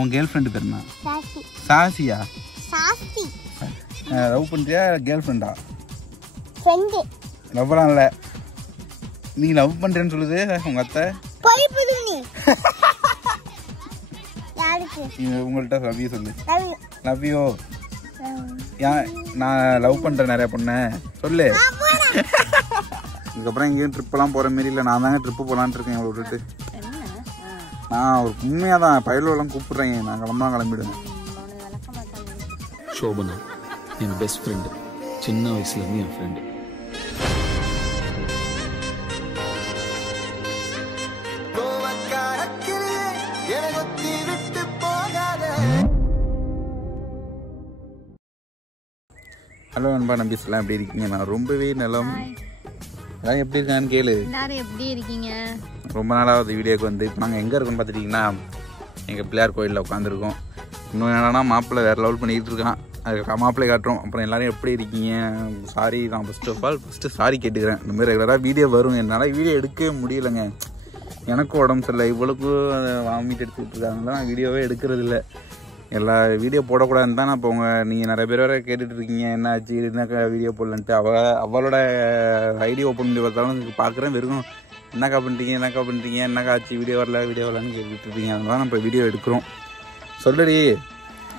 உன் girl friend பேர் என்ன? சாசியா? சாசி. லவ் பண்றியா கேர்ள் ஃப்ரெண்டா? ஃப்ரெண்ட். லவ்லாம் இல்ல. நீ லவ் பண்றேன்னு சொல்லுது உங்க அத்தை. போய் புது நீ. யாருக்கு? உங்கள்ட்ட லவ் சொல்லு. Love you. நான் லவ் பண்றேன் நிறைய பொண்ணு சொல்லு. இதுக்கப்புறம் எங்கேயும் ட்ரிப்பெல்லாம் போற மாரி இல்லை. நான் தாங்க ட்ரிப்பு போகலான்ட்டு இருக்கேன் இவ்வளோ விட்டுட்டு. நான் ஒரு உண்மையாக தான் பயிலெல்லாம் கூப்பிட்றேங்க. நான் கிளம்பிடுவேன். சோபனா என் பெஸ்ட் ஃப்ரெண்டு, சின்ன வயசுலேருந்து என் ஃப்ரெண்டு. ஹலோ நண்பா நம்பிஸ்லாம் எப்படி இருக்கீங்க? நான் ரொம்பவே நலம். எல்லாம் எப்படி இருக்கான்னு கேளு. எல்லாரும் எப்படி இருக்கீங்க? ரொம்ப நாளாவது வீடியோக்கு வந்து இப்போ நாங்கள் எங்கே இருக்கோம்னு பார்த்துட்டிங்கன்னா எங்கள் பிள்ளையார் கோயிலில் உட்காந்துருக்கோம். இன்னும் என்னன்னா மாப்பிள்ளை வேறு லெவல் பண்ணிக்கிட்டு இருக்கான். அது மாப்பிள்ளை காட்டுறோம். அப்புறம் எல்லோரும் எப்படி இருக்கீங்க? சாரி தான் ஃபஸ்ட்டு சாரி கேட்டுக்கிறேன். இந்த மாதிரி ரெகுலராக வீடியோ வரும். என்னால் வீடியோ எடுக்கவே முடியலைங்க. எனக்கும் உடம்பு சரியில்லை. இவ்வளோக்கும் வாமிட் எடுத்துக்கிட்டு இருக்காங்களா நான் வீடியோவே எடுக்கிறது இல்லை. எல்லா வீடியோ போடக்கூடாதுன்னு தான். நான் இப்போ நீங்கள் நிறைய பேர் வேறு கேட்டுட்டு இருக்கீங்க என்ன ஆச்சு என்னக்கா வீடியோ போடலன்ட்டு. அவளோட ஐடி ஓப்பன் பண்ணி பார்த்தாலும் பார்க்குறேன். வெறும் என்னக்கா பண்ணுறீங்க என்னக்கா ஆச்சு வீடியோ வரலன்னு கேட்டுட்டு இருக்கீங்க. அதனால நம்ம வீடியோ எடுக்கிறோம். சொல்லுடி.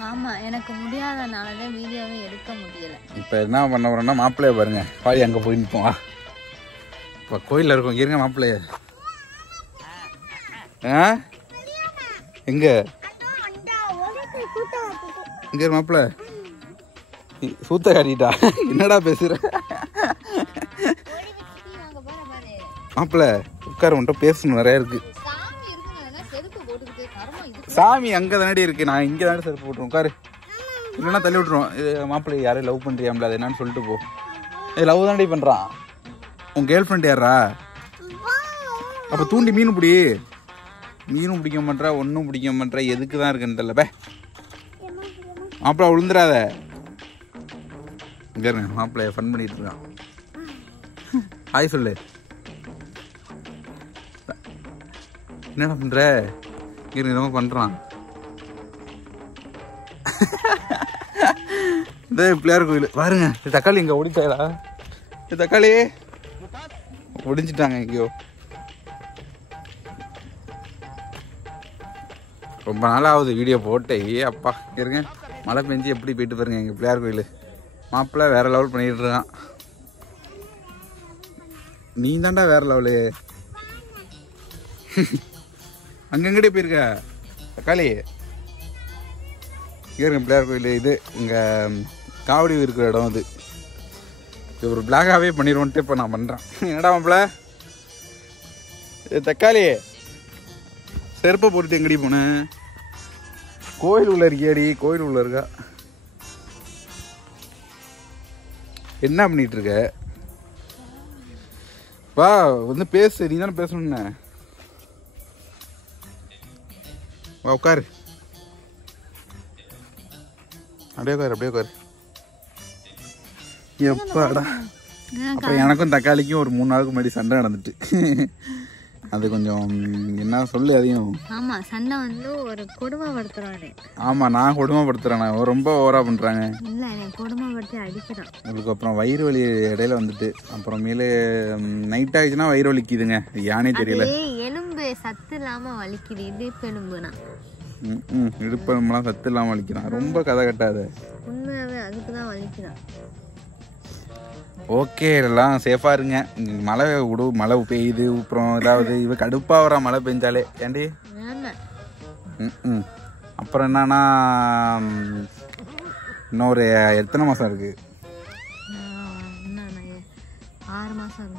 ஆமாம், எனக்கு முடியாதனால தான் வீடியோவே எடுக்க முடியலை. இப்போ என்ன பண்ண போகிறோன்னா மாப்பிள்ளைய பாருங்க. பாடி அங்கே போய் நிற்போம். இப்போ கோயிலில் இருக்கோம். இருங்க மாப்பிள்ளைய. எங்கே இங்கே மாப்பிள்ள சூத்த காட்டிட்டா என்னடா பேசுற? மாப்பிள்ள உட்கார மட்டும் பேசணும் நிறைய இருக்கு. சாமி அங்கே தானடி இருக்கு. நான் இங்கே தானே செருப்பு போட்டுருவோம். உட்காரு. இல்லைன்னா தள்ளி விட்டுருவோம். இது மாப்பிள்ளை யாரும் லவ் பண்ணுறியாம்ல அது என்னன்னு சொல்லிட்டு போ. இது லவ் தானடி பண்ணுறான். உன் கேர்ள் ஃப்ரெண்ட் யாரா? அப்போ தூண்டி மீன் பிடி. மீனும் பிடிக்க மாட்டேறா ஒன்றும் பிடிக்க மாட்டேறா. எதுக்கு தான் இருக்குன்னு தெரியல. மாப்பிள்ளை விழுந்துடாத. இங்கே மாப்பிள்ளைய ஃபன் பண்ணிட்டு இருக்கான். ஹாய் சொல்லு. என்னடா பண்ற? என்னமோ பண்றான். இந்த பிள்ளையார் கோயில் பாருங்க. தக்காளி இங்க ஓடிட்டாடா. தக்காளி ஒடிஞ்சிட்டாங்க எங்கேயோ. ரொம்ப நாளாவது வீடியோ போட்டே. அப்பா இருங்க. மழை பெஞ்சு எப்படி போயிட்டு பாருங்க எங்கள் பிள்ளையார் கோயில். மாப்பிள்ளை வேற லெவல் பண்ணிட்டு இருக்கான். நீ தாண்டா வேற லெவலு. அங்கங்கடே போயிருக்க தக்காளி. இருங்க பிள்ளையார் கோயில் இது இங்கே காவடி இருக்கிற இடம். அது இது ஒரு பிளாகாகவே பண்ணிடுவோன்ட்டு இப்போ நான் பண்ணுறேன். என்னடா மாப்பிள்ளை தக்காளி செருப்பை போட்டுட்டு எங்கடி போனேன்? கோயில் உள்ள இருக்கியாடி? கோயில் உள்ள இருக்கா? என்ன பண்ணிட்டு இருக்க? வா வந்து பேசு. நீ தானே பேசணும்னு. வா உட்காரு. அப்படியே உட்காரு. எப்பாடா. அப்புறம் எனக்கும் தக்காளிக்கும் ஒரு 3 நாளுக்கு முன்னாடி சண்டை நடந்துட்டு. அது கொஞ்சம் என்ன சொல்லு அதையும். ஆமா, சண்டை வந்து ஒரு கொடுமைப்படுத்துறாரு. ஆமா, நான் கொடுமைப்படுத்துறேன். ரொம்ப ஓவரா பண்றாங்க. இல்ல, நான் கொடுமைப்படுத்தி அடிக்கிறேன். உங்களுக்கு அப்புறம் வயிறு வலி இடையில வந்துட்டு அப்புறமேலே நைட் ஆயிடுச்சுன்னா வயிறு வலிக்குதுங்க. யானே தெரியல. எலும்பு சத்து இல்லாம வலிக்குது. இடுப்பு எலும்புனா இடுப்பு எலும்புலாம் சத்து இல்லாம வலிக்கிறான். ரொம்ப கதை கட்டாத. உண்மையாவே அதுக்குதான் வலிக்கிறான். ஓகே, எல்லாம் சேஃபா இருங்க. மழை பெய்யுது. அப்புறம் ஏதாவது இவ கடுப்பா வர மழை பெஞ்சாலே ஏண்டி. அப்புறம் என்னன்னா இன்னொரு எத்தனை மாசம் இருக்கு? 6 மாசம்.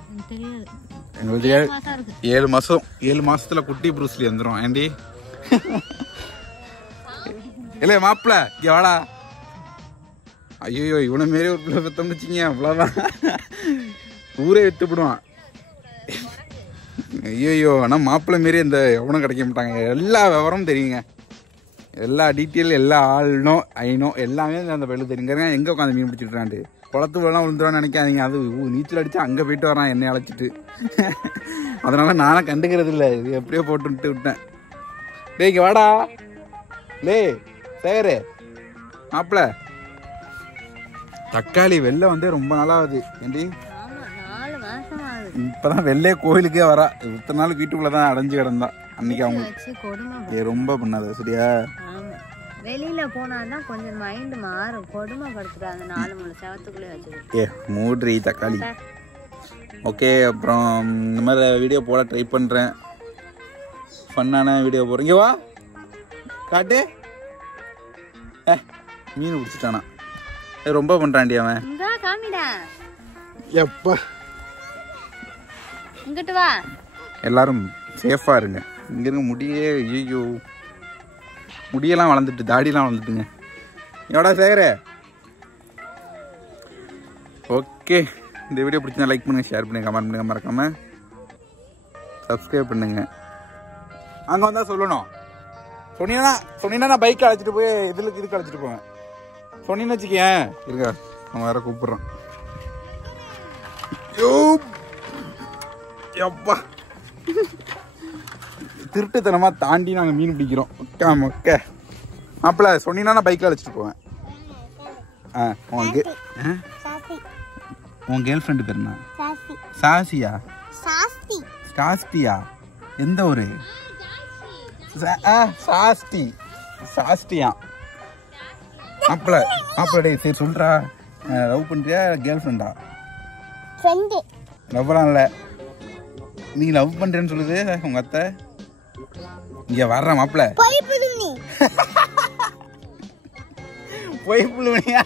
7 மாசம். 7 மாசத்துல குட்டி ப்ரூஸ்லி வந்துடும் ஏண்டி. இல்ல மாப்பிள்ள இங்க வாடா. ஐயோ இவனை மாரி ஒரு பிள்ளை பெத்தோம்னு வச்சிங்க அவ்வளோதான். ஊரே வித்துப்பிடுவான். ஐயோ ஆனால் மாப்பிள்ளை மாரி இந்த எவனும் கிடைக்க மாட்டாங்க. எல்லா விவரமும் தெரியுங்க. எல்லா டீட்டெயில் எல்லா ஐநோ எல்லாமே அந்த பயில தெரியுங்க. எங்கே உட்காந்து மீன் பிடிச்சிட்டுறான்ட்டு குளத்து வெள்ளம் விழுந்துருவான்னு நினைக்காதீங்க. அது நீச்சல் அடிச்சு அங்கே போயிட்டு வரான் என்னை அழைச்சிட்டு. அதனால நானும் கண்டுக்கிறது இல்லை. இது எப்படியோ போட்டு விட்டேன். டேய்க்கு வாடா. லே சேகரே மாப்பிள்ள தக்காளி வெள்ளை வந்து ரொம்ப நாளாகுது ஏண்டி? ஆமா 4 மாசம் ஆகுது. இப்பதான் வெள்ளையே கோயிலுக்கே வரா. இத்தனை நாள் வீட்டுக்குள்ளதான் அடைஞ்சு கிடந்தா. அன்னைக்கு அவங்க வச்சு கொடுமை ரொம்ப பண்ணாத சரியா? ஆமா வெளியில போனாதான் கொஞ்சம் மைண்ட் மாறும். கொடுமைப்படுத்துறாங்க 4 முழு செவத்துக்குள்ளே வச்சுக்கிட்டு. மூட்ரி தக்காளி. ஓகே அப்புறம் இந்த மாதிரி வீடியோ போட ட்ரை பண்றேன். ஃபன்னான வீடியோ போடுறேன். இங்கே வா காட்டு. மீன் பிடிச்சிட்டானா? ரொம்ப பண்றான்டி அவன். காமிடா எப்பா இங்கிட்டு வா. எல்லாரும் சேஃபா இருங்க. இங்க இருக்க முடியே ஐயோ முடியெல்லாம் வளர்ந்துட்டு தாடியெல்லாம் வளர்ந்துட்டுங்க. எவ்வளோ சேகர. ஓகே இந்த வீடியோ பிடிச்சா லைக் பண்ணுங்க, ஷேர் பண்ணுங்க, கமெண்ட் பண்ணுங்க, மறக்காம சப்ஸ்கிரைப் பண்ணுங்க. அங்கே வந்தா சொல்லணும். சொன்னீங்கன்னா நான் பைக்கில் அழைச்சிட்டு போய் இதுக்கு அழைச்சிட்டு போவேன். சொன்னீங்கன்னு வச்சுக்கேன். இருங்க நான் வேற கூப்பிடுறேன். எப்பா திருட்டுத்தனமா தாண்டி நாங்கள் மீன் பிடிக்கிறோம். ஓகே மாப்பிள்ள சொன்னீங்கன்னா நான் பைக்கில் அழைச்சிட்டு போவேன். உன் கேர்ள் ஃப்ரெண்டு பேர் என்ன? சாசியா? சாஸ்தியா? எந்த ஊரு? சாஸ்தியா மாப்பிள்ள டே சரி சொல்றா. லவ் பண்றியா கேர்ள் ஃப்ரெண்டா? லவ்லாம் இல்லை. நீ லவ் பண்றேன்னு சொல்லுது உங்க அத்தை. இங்க வர்ற மாப்பிள்ள போய் புள்ளுவனியா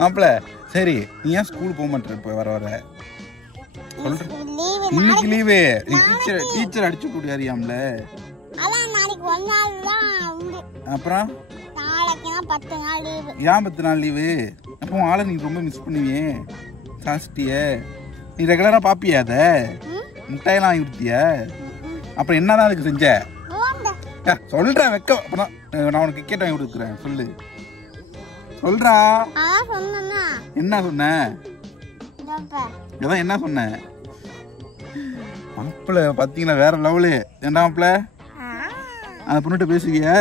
மாப்பிள்ள? சரி நீ ஏன் ஸ்கூல் போக மாட்டேற? இப்போ வர சொல்ற இன்னைக்கு லீவு. டீச்சர் அடிச்சு கூடிய அறியாமல. அப்புறம் ஏன் 10 நாள் லீவு? அப்போ ஆளை நீ ரொம்ப மிஸ் பண்ணுவியே சாஸ்திய. நீ ரெகுலரா பாப்பியா? அத முட்டையெல்லாம் வாங்கி கொடுத்திய? அப்புறம் என்னதான் அதுக்கு செஞ்ச? சொல்றேன் வெக்க. நான் உனக்கு கிரிக்கெட் வாங்கி கொடுக்குறேன் சொல்லு. சொல்றா. என்ன சொன்ன? என்ன சொன்ன? மாப்பிள்ள பாத்தீங்களா வேற லெவலு. என்ன மாப்பிள்ள அந்த பொண்ணுகிட்ட பேசுவியா?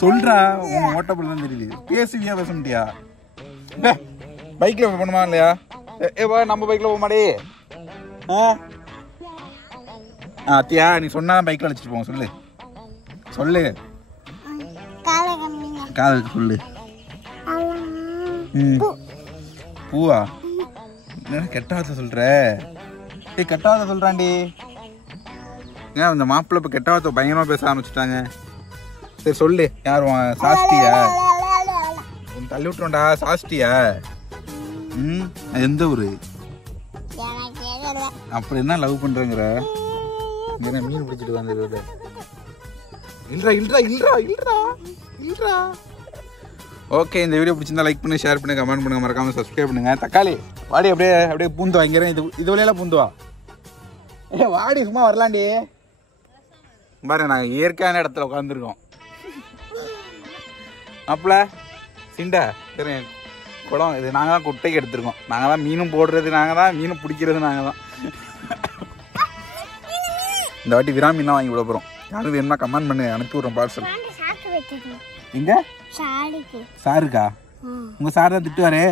சொல்றா. உன் ஓட்டப்பள்ள தான் தெரியுது. பேசுவியா பேச முடியா? பைக்ல போகணுமா இல்லையா? நம்ம பைக்ல போக மாட்டே. அத்தியா நீ சொன்னா பைக்ல அழைச்சிட்டு போவோம். சொல்லு சொல்லு காதலுக்கு சொல்லு. பூவா? கெட்ட வார்த்தை சொல்ற. கெட்ட வார்த்தை சொல்றாண்டி. ஏன் அந்த மாப்பிள்ள இப்ப கெட்ட வார்த்தை பயங்கரமா பேச ஆரம்பிச்சுட்டாங்க. சரி சொல்லு. யார்? சாஸ்தியா? தள்ளி விட்டுருண்டா. சாஸ்தியா? எந்த ஊரு? அப்புறம் என்ன லவ் பண்றங்கிற? மீன் பிடிச்சிட்டு வந்து இல்லடா இல்லடா இல்லடா இல்லடா இல்லடா. ஓகே இந்த வீடியோ பிடிச்சிருந்தா லைக் பண்ணி ஷேர் பண்ணுங்க, கமெண்ட் பண்ணுங்க, மறக்காம சப்ஸ்கிரைப் பண்ணுங்க. தக்காளி வாடி அப்படியே பூந்து வாங்கிறேன். இது வழியெல்லாம் பூந்துவா. வாடி சும்மா வரலாண்டி. பாரு நாங்கள் இயற்கையான இடத்துல உட்காந்துருக்கோம். அப்பல சிண்டா சரி குளம் இது. நாங்கள் தான் குட்டைக்கு எடுத்துருக்கோம். நாங்கள் தான் மீனும் போடுறது, நாங்கள் தான் மீனும் பிடிக்கிறது நாங்கள் தான். இந்த வாட்டி விரா மீனா வாங்கி விட போகிறோம். யாரும் வேணுமா கமெண்ட் பண்ணுங்க, அனுப்பி விட்றோம் பார்சல். எங்க சாருக்கா? உங்க சார் தான் திட்டுவாரு.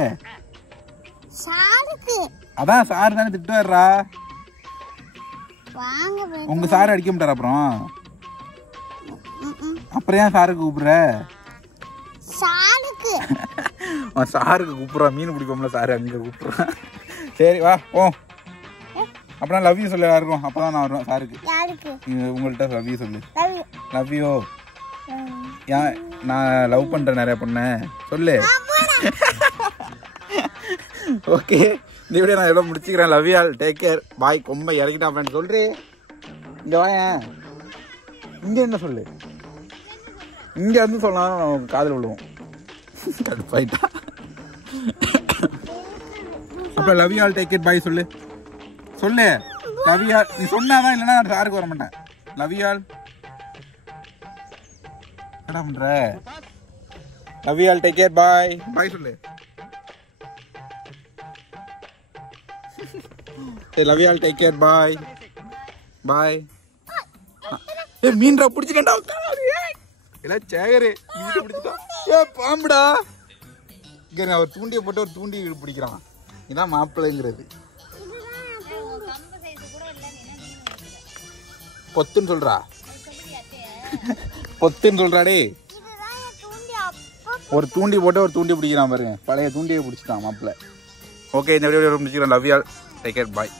அதான் சார் தானே திட்டுவாருடா. உங்க சார் அடிக்க மாட்டார். அப்புறம் ஏன் சாருக்கு கூப்பிடுற? சாருக்கு கூப்பிடுறா. மீன் பிடிப்போம்ல சாரு அங்க கூப்பிடுறான். சரி வா போ. அப்புறம் லவ் யூ சொல்ல எல்லாருக்கும். அப்பதான் நான் வருவேன் சாருக்கு. உங்கள்கிட்ட லவ் யூ சொல்லு. Love you. ஏன் நான் லவ் பண்றேன் நிறைய பொண்ண சொல்லு. ஓகே இந்த வீடியோ நான் எவ்வளோ முடிச்சுக்கிறேன். Love you all. Take care. Bye. கொம்ப இறக்கிட்டா அப்படின்னு சொல்றே. இங்க வாயேன். இங்க என்ன சொல்லு. இங்க வந்து சொல்லலாம் காதல் விழுவோம். கடுப்பாயிட்டா. அப்புறம் love you all. Take care. Bye சொல்லு சொல்லு. Love you all. நீ சொன்னாதான் இல்லைன்னா நான் சாருக்கு வர மாட்டேன். Love you all. என்ன பண்ற? Love you all. Take care. Bye. Bye சொல்லு. Love you all. Take care. Bye bye. மீன்ரா பிடிச்சிட்டா. எல்லாம் சேகரு மீன் பிடிச்சிட்டான். ஏ பாம்புடா. இங்க அவர் தூண்டியை போட்டு ஒரு தூண்டி பிடிக்கிறான். இதான் மாப்பிள்ளைங்கிறது. பொத்துன்னு சொல்றா. பொத்துன்னு சொல்றாடே. ஒரு தூண்டி போட்டு ஒரு தூண்டி பிடிக்கிறான் பாருங்க. பழைய தூண்டியை பிடிச்சிட்டான் மாப்பிள்ளை. ஓகே, இந்த வீடியோ முடிச்சுக்கிறேன். Love you all. Take care. Bye.